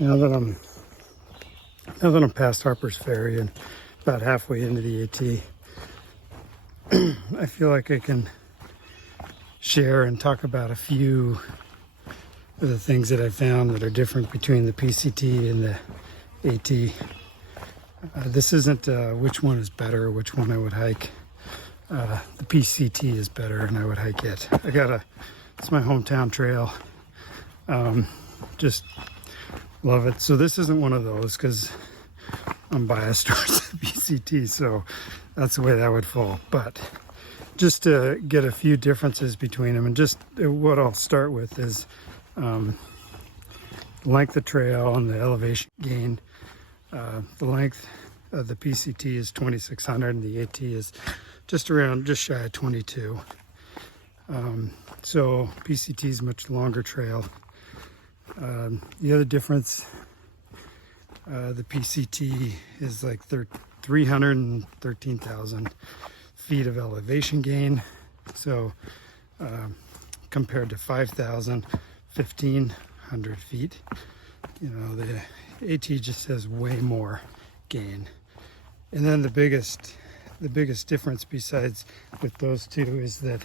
Now that I'm past Harper's Ferry and about halfway into the AT, I feel like I can share and talk about a few of the things that I found that are different between the PCT and the AT. This isn't which one is better, which one I would hike. The PCT is better and I would hike it. It's my hometown trail. Just love it. So this isn't one of those because I'm biased towards the PCT, so that's the way that would fall. But just to get a few differences between them, and just what I'll start with is length of trail and the elevation gain. The length of the PCT is 2,600 and the AT is just shy of 22. So PCT is much longer trail. The other difference, the PCT is like 313,000 feet of elevation gain. So compared to 5,000, 1,500 feet, you know, the AT just has way more gain. And then the biggest difference besides with those two is that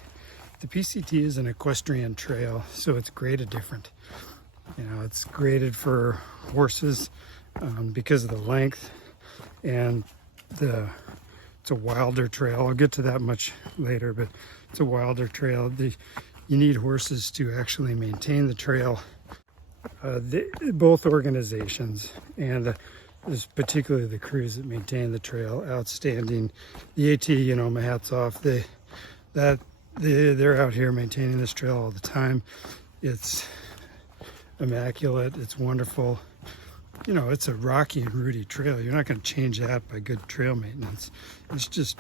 the PCT is an equestrian trail, so it's graded different. You know, it's graded for horses because of the length, and it's a wilder trail. I'll get to that much later, but it's a wilder trail. You need horses to actually maintain the trail. Both organizations, and particularly the crews that maintain the trail, outstanding. The AT, you know, my hat's off. They're out here maintaining this trail all the time. It's immaculate. It's wonderful. You know, it's a rocky and rooty trail. You're not going to change that by good trail maintenance. It's just,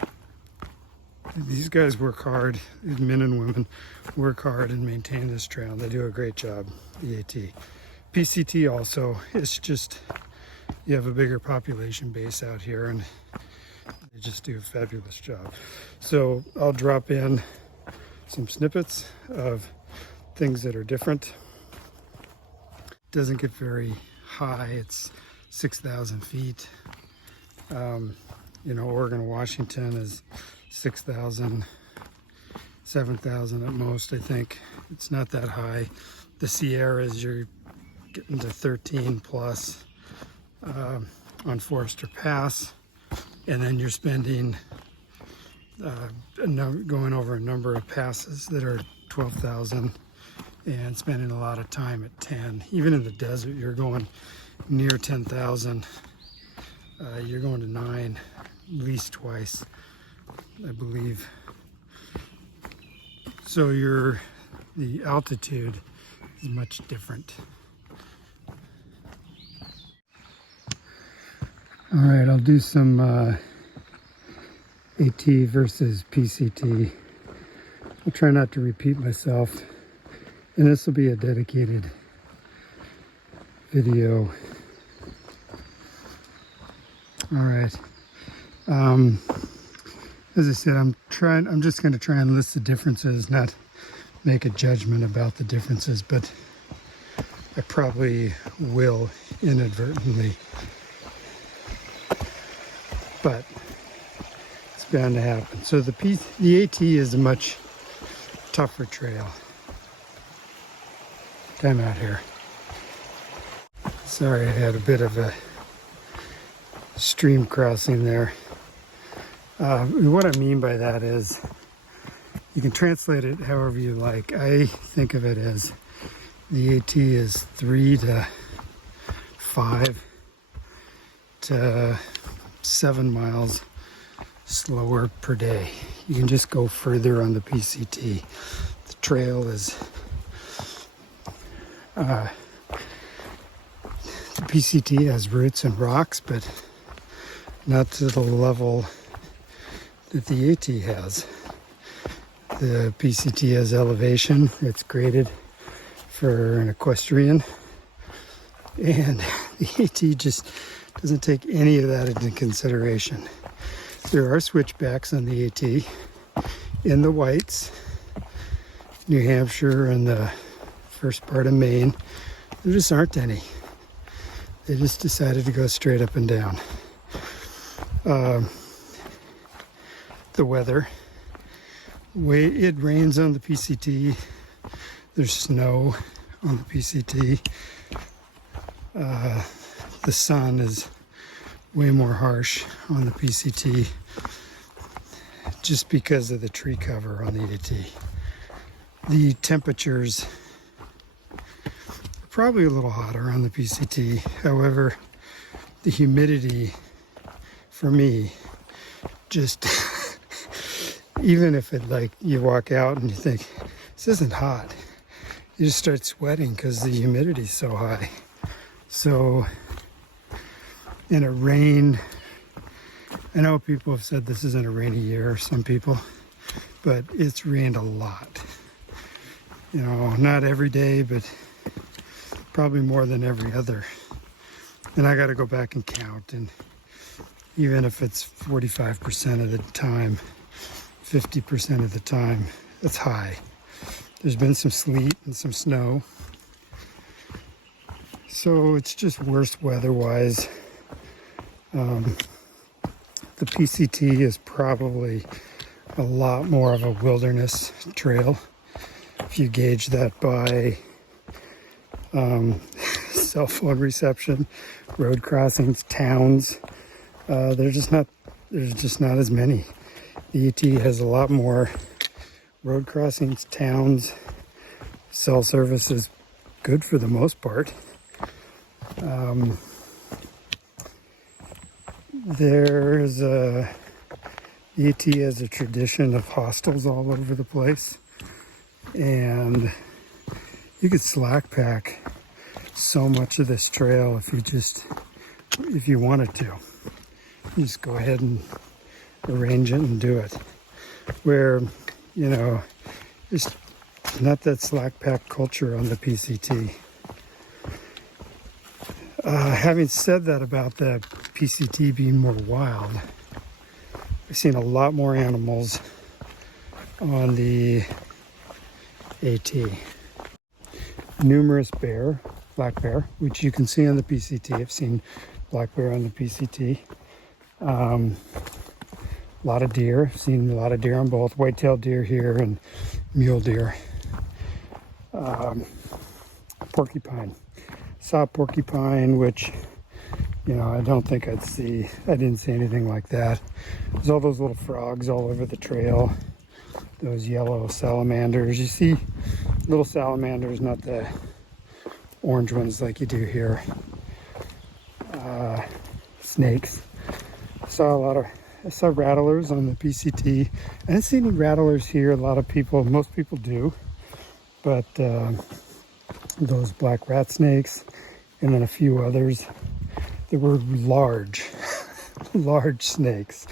these guys work hard. These men and women work hard and maintain this trail. They do a great job, the AT. PCT also, it's just, you have a bigger population base out here and they just do a fabulous job. So I'll drop in some snippets of things that are different. Doesn't get very high. It's 6,000 feet. You know, Oregon, Washington is 6,000, 7,000 at most, I think. It's not that high. The Sierras, you're getting to 13 plus on Forester Pass. And then you're spending, going over a number of passes that are 12,000 and spending a lot of time at 10. Even in the desert, you're going near 10,000. You're going to 9 at least twice, I believe. So the altitude is much different. All right, I'll do some AT versus PCT. I'll try not to repeat myself, and this will be a dedicated video. All right. As I said, I'm just going to try and list the differences, not make a judgment about the differences, but I probably will inadvertently. But it's bound to happen. So the AT is a much tougher trail. Time out here. Sorry, I had a bit of a stream crossing there. What I mean by that is, you can translate it however you like. I think of it as the AT is 3 to 5 to 7 miles slower per day. You can just go further on the PCT. The trail is the PCT has roots and rocks, but not to the level that the AT has. The PCT has elevation. It's graded for an equestrian, and the AT just doesn't take any of that into consideration. There are switchbacks on the AT in the Whites, New Hampshire, and the first part of Maine. There just aren't any. They just decided to go straight up and down. The weather. It rains on the PCT. There's snow on the PCT. The sun is way more harsh on the PCT just because of the tree cover on the AT. The temperatures are probably a little hotter on the PCT. However, the humidity for me just even if it like you walk out and you think this isn't hot, you just start sweating because the humidity is so high. So in a rain, I know people have said this isn't a rainy year, some people, but it's rained a lot. You know, not every day, but probably more than every other. And I got to go back and count, and even if it's 45% of the time, 50% of the time, that's high. There's been some sleet and some snow. So it's just worse weather-wise. The PCT is probably a lot more of a wilderness trail. If you gauge that by cell phone reception, road crossings, towns, there's just not as many. The ET has a lot more road crossings, towns, cell service is good for the most part. There's the ET has a tradition of hostels all over the place, and you could slack pack so much of this trail if you wanted to. You just go ahead and arrange it and do it. Where, you know, it's not that slack pack culture on the PCT. Having said that about the PCT being more wild, I've seen a lot more animals on the AT. Numerous black bear, which you can see on the PCT. I've seen black bear on the PCT. A lot of deer. I've seen a lot of deer on both. White-tailed deer here and mule deer. Porcupine. Saw porcupine, which, you know, I don't think I'd see. I didn't see anything like that. There's all those little frogs all over the trail. Those yellow salamanders. You see little salamanders, not the orange ones like you do here. Snakes. I saw rattlers on the PCT. I didn't see any rattlers here. Most people do. But those black rat snakes and then a few others that were large, large snakes.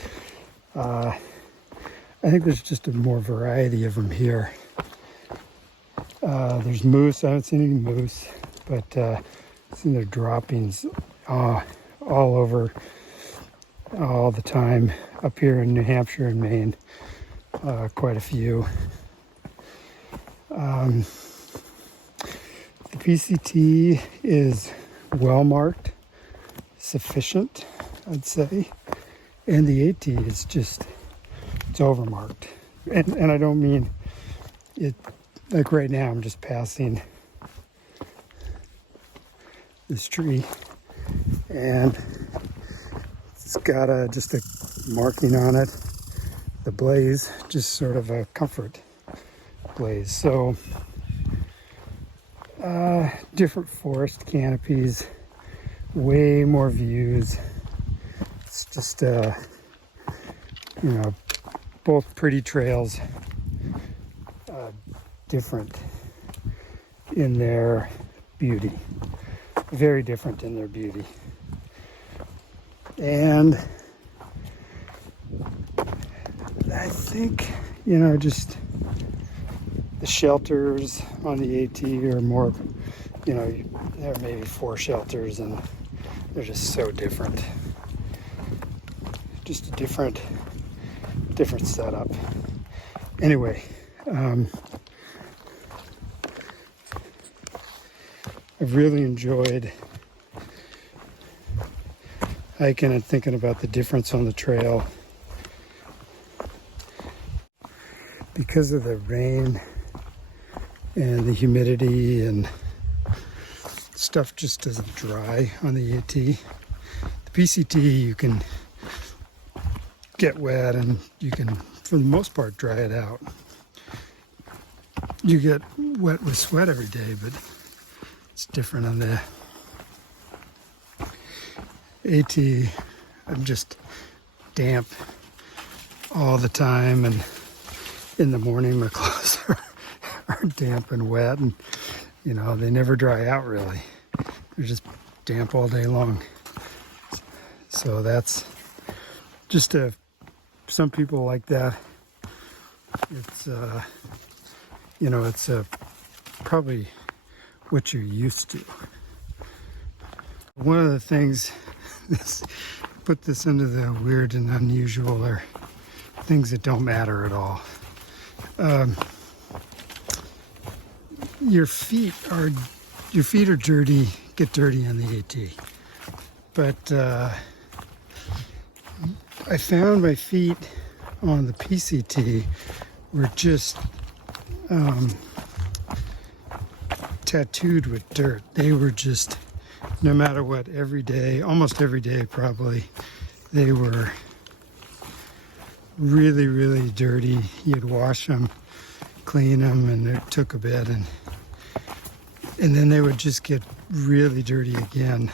I think there's just a more variety of them here. There's moose. I haven't seen any moose, but I've seen their droppings all over all the time. Up here in New Hampshire and Maine, quite a few. The PCT is well marked, sufficient, I'd say, and the AT is it's overmarked. And I don't mean it, like right now I'm just passing this tree and it's got just a marking on it, the blaze, just sort of a comfort blaze. So different forest canopies, way more views. It's just both pretty trails, different in their beauty, very different in their beauty. And I think, just the shelters on the AT are more, there are maybe 4 shelters and they're just so different. Just a different setup. Anyway, I've really enjoyed hiking and thinking about the difference on the trail. Because of the rain and the humidity and stuff just doesn't dry on the AT. The PCT you can get wet and you can, for the most part, dry it out. You get wet with sweat every day, but it's different on the AT. I'm just damp all the time, and in the morning my clothes are damp and wet, and you know, they never dry out really. They're just damp all day long. So that's just some people like that. It's you know, it's probably what you're used to. One of the things put this into the weird and unusual, or things that don't matter at all. Your feet are dirty, get dirty on the AT. But I found my feet on the PCT were just tattooed with dirt. They were just, no matter what, every day, almost every day probably, they were really, really dirty. You'd wash them, clean them, and it took a bit, and then they would just get really dirty again.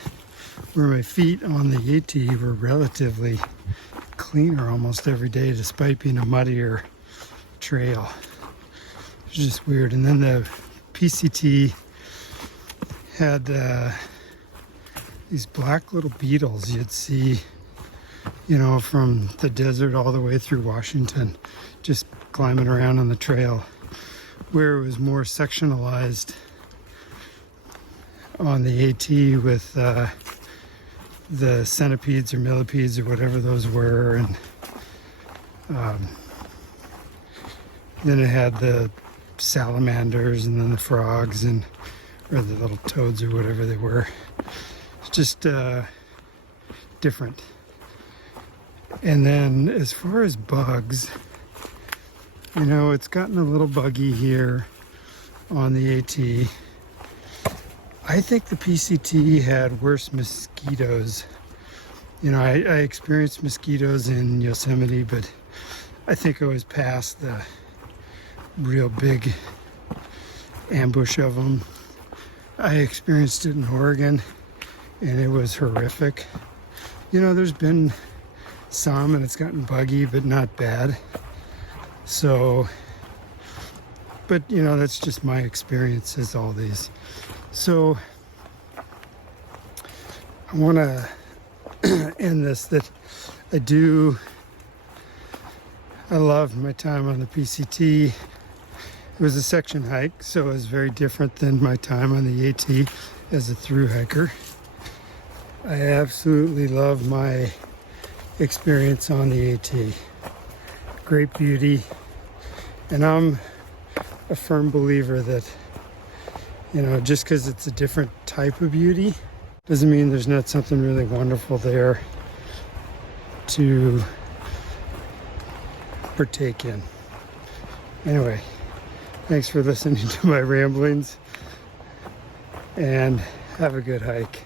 Where my feet on the AT were relatively cleaner almost every day, despite being a muddier trail. It's just weird. And then the PCT had these black little beetles you'd see, you know, from the desert all the way through Washington, just climbing around on the trail, where it was more sectionalized on the AT with the centipedes or millipedes or whatever those were, and then it had the salamanders and then the frogs and or the little toads or whatever they were. It's just different. And then as far as bugs, you know, it's gotten a little buggy here on the AT. I think the PCT had worse mosquitoes. You know, I experienced mosquitoes in Yosemite, but I think I was past the real big ambush of them. I experienced it in Oregon, and it was horrific. You know, there's been some, and it's gotten buggy, but not bad. So, but you know, that's just my experience as all these. So I want to end this that I loved my time on the PCT. It was a section hike, so it was very different than my time on the AT as a thru hiker. I absolutely love my experience on the AT. Great beauty. And I'm a firm believer that, you know, just because it's a different type of beauty doesn't mean there's not something really wonderful there to partake in. Anyway, thanks for listening to my ramblings, and have a good hike.